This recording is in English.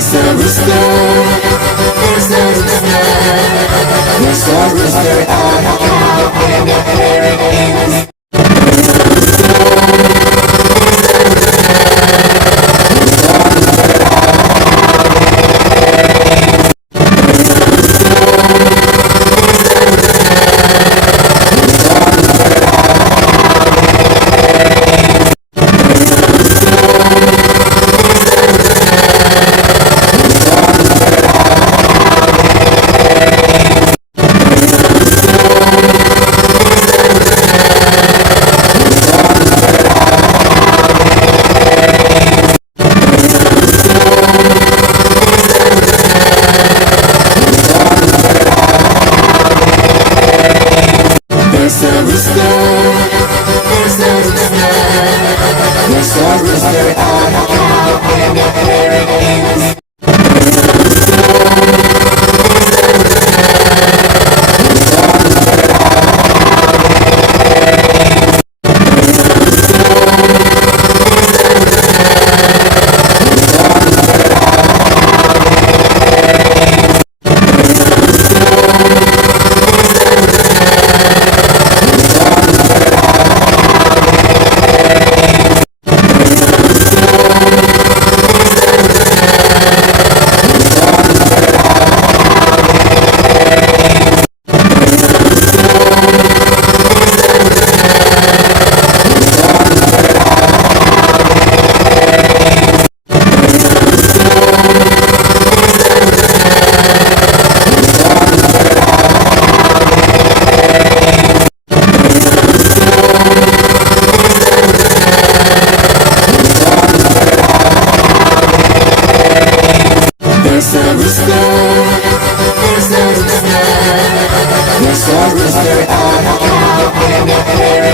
There's a rooster, there's a rooster, there's a rooster and a cow and a parrot in a There's a rooster, there's a rooster, there's a rooster and a cow and a parrot in a There's a rooster, there's a rooster, there's a rooster and a cow and a parrot.